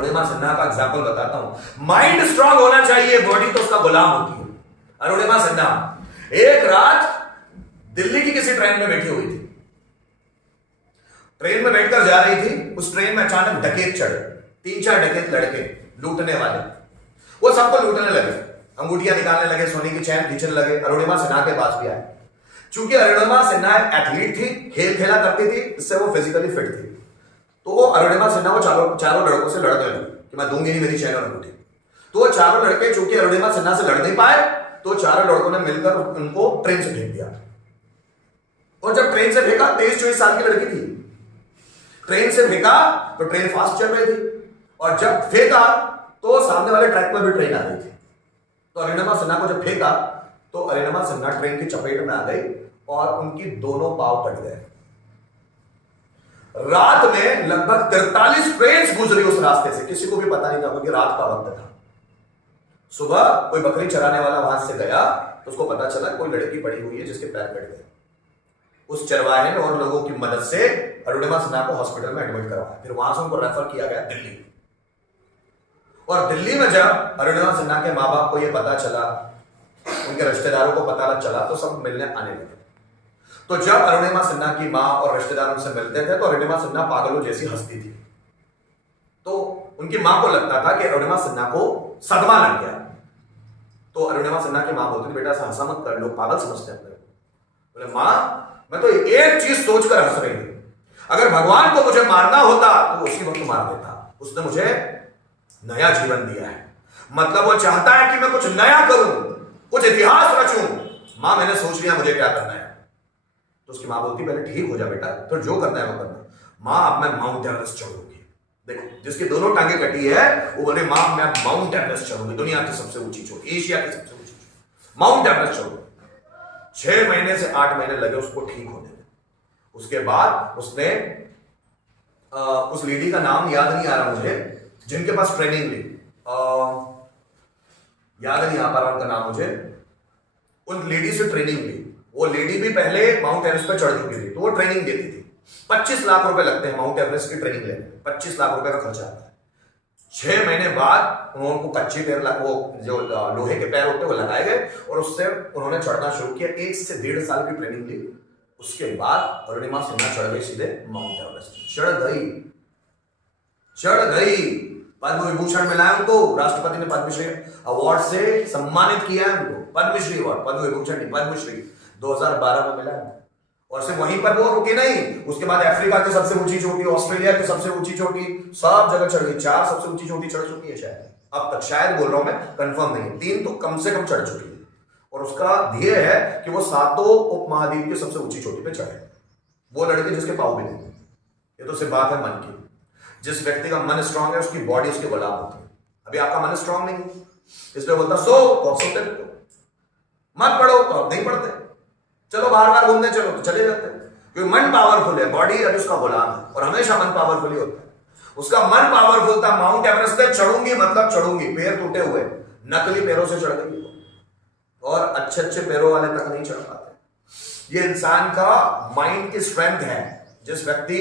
अरुणिमा सिन्हा का एग्जाम्पल बताता हूं। माइंड स्ट्रांग होना चाहिए, बॉडी तो उसका गुलाम होती है। अरुणिमा सिन्हा एक रात दिल्ली की किसी ट्रेन में बैठी हुई थी, ट्रेन में बैठकर जा रही थी। उस ट्रेन में अचानक डकैत चढ़े, 3-4 डकैत लड़के लूटने वाले, वो सबको लूटने लगे, अंगूठियां निकालने लगे, सोने की चैन खींचने लगे। अरुणिमा सिन्हा के पास भी आए। चूंकि अरुणिमा सिन्हा एथलीट थी, खेल खेला करती थी, इससे वो फिजिकली फिट थी, तो वो अरुणिमा सिन्हा वो चारों लड़कों से लड़ने लगी कि मैं दूंगी नहीं मेरी चैन और अंगूठी। तो वो चारों लड़के चूंकि अरुणिमा सिन्हा से लड़ नहीं पाए, तो चारों लड़कों ने मिलकर उनको ट्रेन से फेंक दिया। और जब ट्रेन से फेंका, 23-24 साल की लड़की थी, ट्रेन से फेंका तो ट्रेन फास्ट चल रही थी, और जब फेंका तो सामने वाले ट्रैक पर भी ट्रेन आ रही थी। तो अरुणिमा सिन्हा को जब फेंका तो अरुणिमा सिन्हा ट्रेन की चपेट में आ गई और उनकी दोनों पांव कट गए। रात में लगभग 43 ट्रेन गुजरी उस रास्ते से, किसी को भी पता नहीं था क्योंकि रात का वक्त था। सुबह कोई बकरी चराने वाला वहां से गया तो उसको पता चला कोई लड़की पड़ी हुई है जिसके पैर कट गए। उस चरवाहे ने और लोगों की मदद से अरुणिमा सिन्हा को हॉस्पिटल में एडमिट करवाया, फिर वहां से उनको रेफर किया गया दिल्ली। और दिल्ली में जब अरुणिमा सिन्हा के माँ बाप को यह पता चला, उनके रिश्तेदारों को पता चला, तो सब मिलने आने लगे। तो जब अरुणिमा सिन्हा की माँ और रिश्तेदार उनसे मिलते थे तो अरुणिमा सिन्हा पागलों जैसी हंसती थी। तो उनकी माँ को लगता था कि अरुणिमा सिन्हा को सदमा लग गया। तो अरुणिमा सिन्हा की माँ बोलती थी, बेटा ऐसा हंसा मत कर, लोग पागल समझते हैं। बोले माँ मैं तो एक चीज सोचकर हंस रही हूं, अगर भगवान को मुझे मारना होता तो उसी वक्त मार देता। उसने मुझे नया जीवन दिया है, मतलब वो चाहता है कि मैं कुछ नया करूं, कुछ इतिहास रचूं। मां मैंने सोच लिया मुझे क्या करना है। तो उसकी मां बोलती पहले ठीक हो जा बेटा, फिर जो करना है वो करना। मां अब मैं माउंट एवरेस्ट चढ़ूंगी। देखो जिसकी दोनों टांगे कटी है वो बोले मां मैं माउंट एवरेस्ट चढ़ूंगी, दुनिया की सबसे ऊंची चोटी, एशिया की सबसे ऊंची चोटी, माउंट एवरेस्ट चढ़ूंगी। 6 महीने से 8 महीने लगे उसको ठीक होने में। उसके बाद उसने उस लेडी का नाम याद नहीं आ रहा मुझे, जिनके पास ट्रेनिंग ली, याद नहीं आ पा रहा उनका नाम मुझे, उन लेडी से ट्रेनिंग ली। वो लेडी भी पहले माउंट एवरेस्ट पर चढ़ चुकी थी, तो वो ट्रेनिंग देती थी। 25 लाख रुपए लगते हैं माउंट एवरेस्ट की ट्रेनिंग लेने, 25 लाख रुपए का खर्चा आता है। 6 महीने बाद उनको कच्चे पैर, वो जो लोहे के पैर होते हैं वो लगाए गए और उससे उन्होंने चढ़ना शुरू किया। 1 से 1.5 साल की ट्रेनिंग ली। उसके बाद अरुणिमा सिन्हा चढ़ गई सीधे माउंट एवरेस्ट। चढ़ गई। पद्म विभूषण मिला है उनको, राष्ट्रपति ने पद्मश्री अवार्ड से सम्मानित किया है उनको, पद्मश्री अवार्ड, पद्म विभूषण नहीं, पद्मश्री 2012 में मिला है। और सिर्फ वहीं पर वो रुकी नहीं, उसके बाद अफ्रीका की सबसे ऊंची चोटी, ऑस्ट्रेलिया की सबसे ऊंची चोटी, सब जगह चढ़ गई। 4 सबसे ऊंची चोटी चढ़ चुकी है शायद, अब तक शायद बोल रहा हूं मैं, कंफर्म नहीं, 3 तो कम से कम चढ़ चुकी है। और उसका ध्येय है कि वो 7 उपमहाद्वीप की सबसे ऊंची चोटी पे चढ़े। वो लड़के जिसके पाँव भी नहीं, ये तो सिर्फ बात है मन की। जिस व्यक्ति का मन स्ट्रांग है उसकी बॉडी उसके गुलाम होती है। अभी आपका मन स्ट्रांग नहीं, इसलिए बोलता सो तो आप सोते रहते, मत पढ़ो तो आप नहीं पढ़ते, चलो बाहर घूमने चलो तो चले जाते, क्योंकि मन पावरफुल है, बॉडी अभी उसका गुलाम है। और हमेशा मन पावरफुल ही होता है। उसका मन पावरफुल था, माउंट एवरेस्ट पे चढ़ूंगी मतलब चढ़ूंगी, पैर टूटे हुए, नकली पैरों से चढ़ गई और अच्छे अच्छे पैरों वाले तक नहीं चढ़ पाते। ये इंसान का माइंड की स्ट्रेंथ है। जिस व्यक्ति